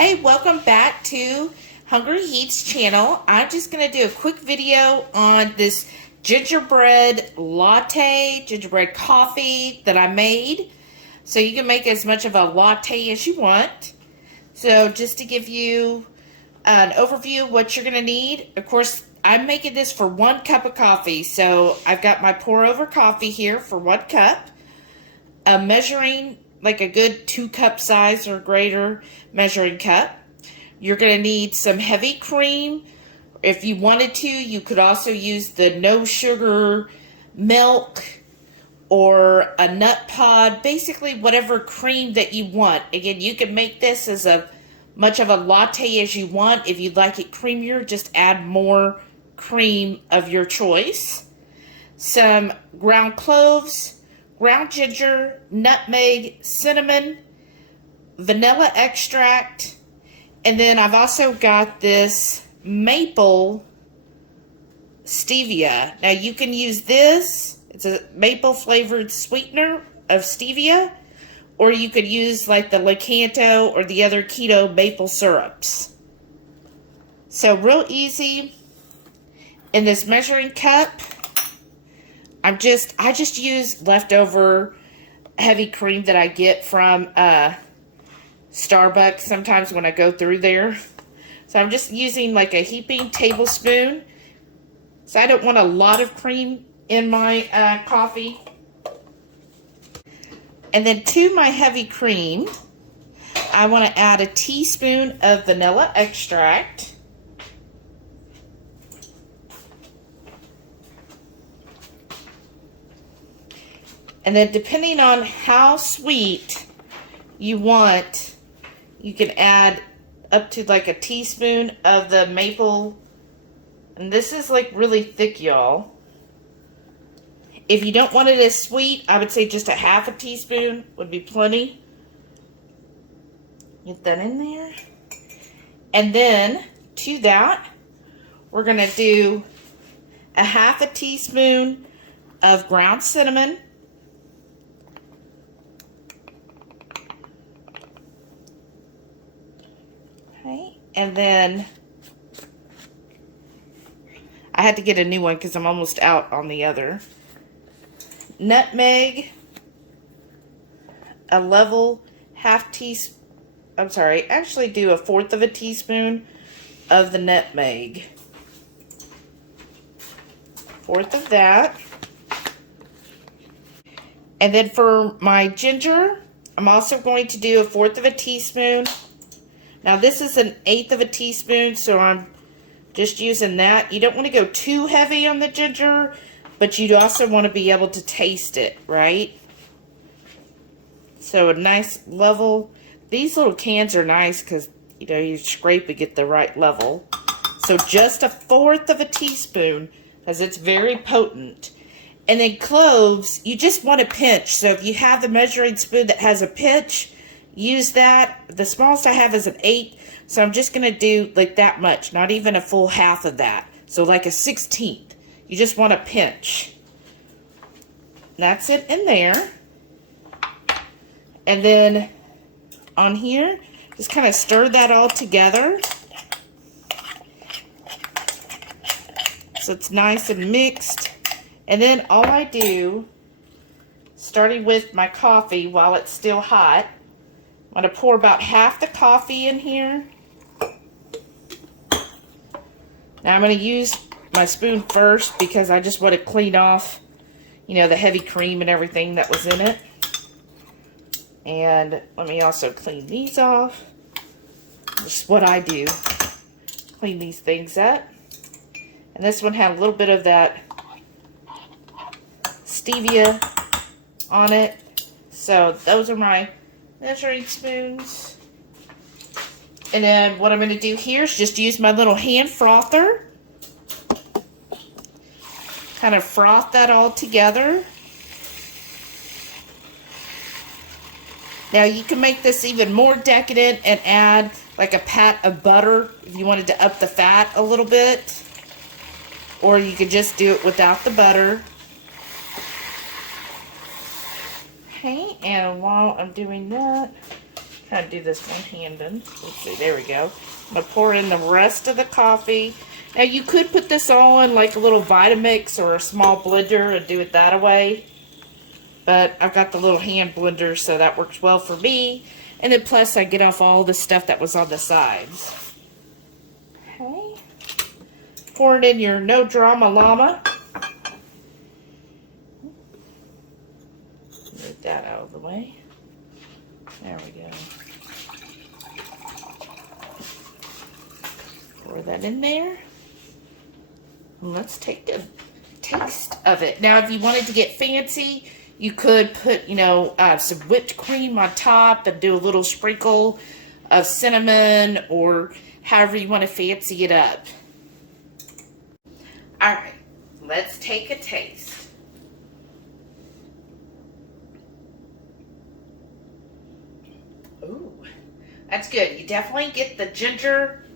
Hey, welcome back to HungryHeath's channel. I'm just going to do a quick video on this gingerbread latte, gingerbread coffee that I made. So you can make as much of a latte as you want. So just to give you an overview of what you're going to need. Of course, I'm making this for 1 cup of coffee. So I've got my pour over coffee here for 1 cup. Measuring like a good 2-cup size or greater measuring cup. You're going to need some heavy cream. If you wanted to, you could also use the no sugar milk or a nut pod, basically whatever cream that you want. Again, you can make this as much of a latte as you want. If you'd like it creamier, just add more cream of your choice. Some ground cloves, ground ginger, nutmeg, cinnamon, vanilla extract, and then I've also got this maple stevia. Now you can use this, it's a maple flavored sweetener of stevia, or you could use like the Keto or the other keto maple syrups. So real easy. In this measuring cup, I just use leftover heavy cream that I get from Starbucks sometimes when I go through there. So I'm just using like a heaping tablespoon. So I don't want a lot of cream in my coffee. And then to my heavy cream, I want to add a teaspoon of vanilla extract. And then depending on how sweet you want, you can add up to like a teaspoon of the maple. And this is like really thick, y'all. If you don't want it as sweet, I would say just a half a teaspoon would be plenty. Get that in there. And then to that, we're going to do a half a teaspoon of ground cinnamon. And then I had to get a new one because I'm almost out on the other. Nutmeg, a level half teaspoon. I'm sorry, actually do a 1/4 of a teaspoon of the nutmeg. 1/4 of that. And then for my ginger, I'm also going to do a 1/4 of a teaspoon. Now this is an 1/8 of a teaspoon, so I'm just using that. You don't want to go too heavy on the ginger, but you also want to be able to taste it, right? So a nice level. These little cans are nice because, you know, you scrape and get the right level. So just a 1/4 of a teaspoon, because it's very potent. And then cloves, you just want a pinch. So if you have the measuring spoon that has a pinch, use that. The smallest I have is an 8, so I'm just going to do like that much, not even a full half of that. So like a 1/16. You just want a pinch. That's it in there. And then on here, just kind of stir that all together. So it's nice and mixed. And then all I do, starting with my coffee while it's still hot, I'm going to pour about half the coffee in here. Now I'm going to use my spoon first because I just want to clean off, you know, the heavy cream and everything that was in it. And let me also clean these off. This is what I do. Clean these things up. And this one had a little bit of that stevia on it. So those are my measuring spoons. And then what I'm going to do here is just use my little hand frother. Kind of froth that all together. Now you can make this even more decadent and add like a pat of butter if you wanted to up the fat a little bit. Or you could just do it without the butter. Okay, and while I'm doing that, Try to do this one-handed. Let's see, there we go. I'm going to pour in the rest of the coffee. Now, you could put this all in like a little Vitamix or a small blender and do it that way. But I've got the little hand blender, so that works well for me. And then plus, I get off all the stuff that was on the sides. Okay. Pour it in your No Drama Llama. Move that out of the way. There we go. Pour that in there. And let's take a taste of it. Now, if you wanted to get fancy, you could put, you know, some whipped cream on top and do a little sprinkle of cinnamon or however you want to fancy it up. All right, let's take a taste. Ooh, that's good. You definitely get the ginger,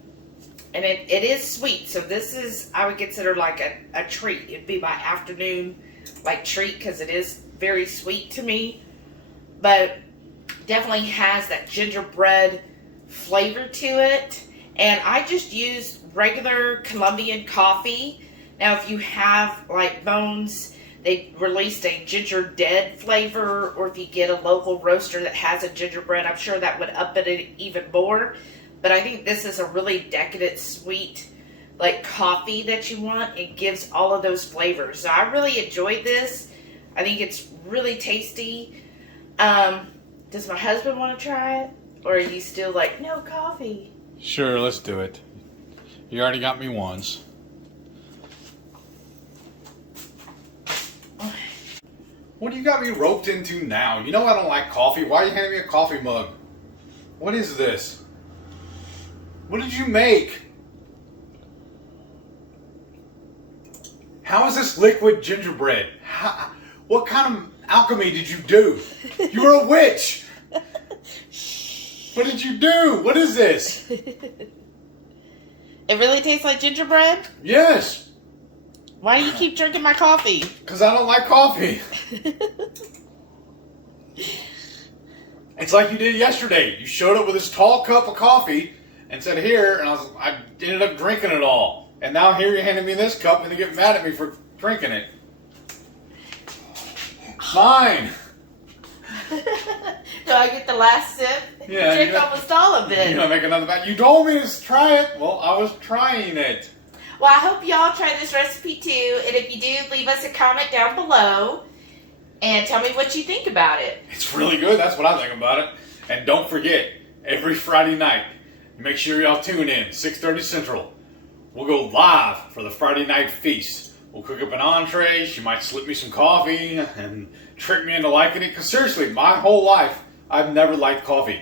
and it is sweet. So this is, I would consider like a treat. It'd be my afternoon like treat because it is very sweet to me. But definitely has that gingerbread flavor to it. And I just used regular Colombian coffee. Now if you have like Bones, they released a ginger dead flavor, or if you get a local roaster that has a gingerbread, I'm sure that would up it even more. But I think this is a really decadent, sweet, like coffee that you want. It gives all of those flavors. So I really enjoyed this. I think it's really tasty. Does my husband want to try it? Or are you still like, no coffee? Sure, let's do it. You already got me once. What do you got me roped into now? You know I don't like coffee. Why are you handing me a coffee mug? What is this? What did you make? How is this liquid gingerbread? What kind of alchemy did you do? You were a witch! What did you do? What is this? It really tastes like gingerbread? Yes! Why do you keep drinking my coffee? Because I don't like coffee. It's like you did yesterday. You showed up with this tall cup of coffee and said, here, and I ended up drinking it all. And now here you're handing me this cup and you get mad at me for drinking it. Mine. Do I get the last sip? Yeah. Drink almost all of it. You're gonna make another batch. You told me to try it. Well, I was trying it. Well, I hope y'all try this recipe too. And if you do, leave us a comment down below and tell me what you think about it. It's really good. That's what I think about it. And don't forget, every Friday night, make sure y'all tune in, 6:30 Central. We'll go live for the Friday night feast. We'll cook up an entree. She might slip me some coffee and trick me into liking it. Because seriously, my whole life, I've never liked coffee.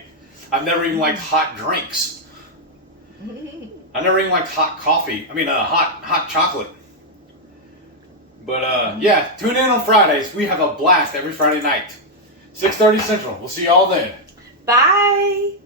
I've never even liked hot drinks. I never even liked hot coffee. I mean, hot chocolate. But yeah, tune in on Fridays. We have a blast every Friday night. 6:30 Central. We'll see y'all then. Bye.